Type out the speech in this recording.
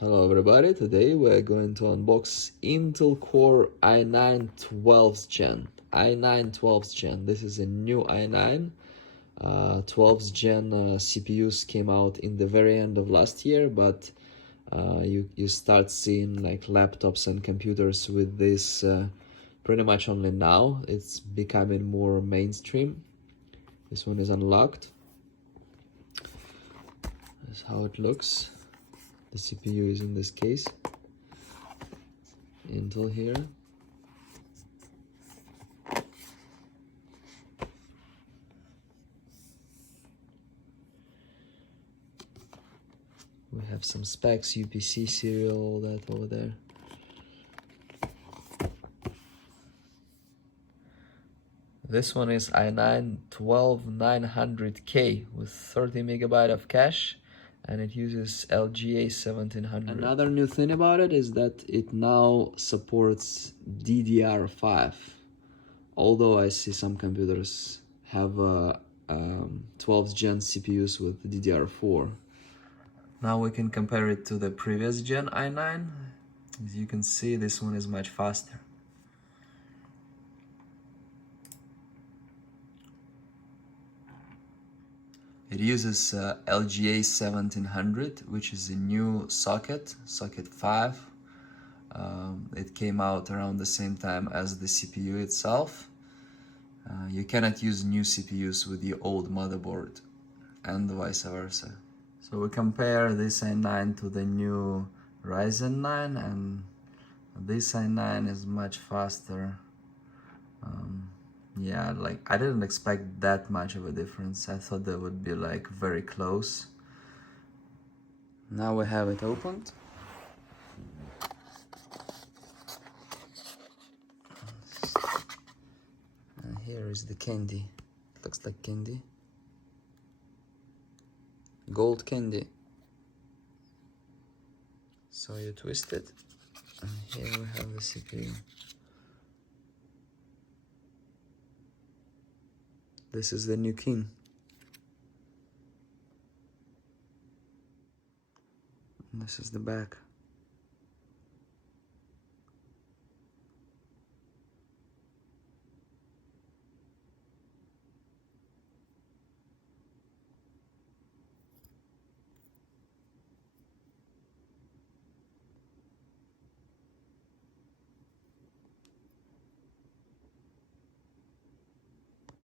Hello everybody, today we're going to unbox Intel Core i9 12th Gen. i9 12th Gen. This is a new i9. 12th Gen CPUs came out in the very end of last year, but you start seeing like laptops and computers with this pretty much only now. It's becoming more mainstream. This one is unlocked. That's how it looks. The CPU is in this case. Intel here. We have some specs, UPC serial, all that over there. This one is i9-12900K with 30 megabyte of cache, and it uses LGA 1700. Another new thing about it is that it now supports DDR5. Although I see some computers have 12th gen CPUs with DDR4. Now we can compare it to the previous gen i9. As you can see, this one is much faster. It uses LGA 1700, which is a new socket 5. It came out around the same time as the CPU itself. You cannot use new CPUs with the old motherboard, and vice versa. So we compare this i9 to the new Ryzen 9, and this i9 is much faster. Yeah, like I didn't expect that much of a difference. I thought they would be like very close. Now we have it opened. And here is the candy. It looks like candy. Gold candy. So you twist it, and here we have the CPU. This is the new king. And this is the back.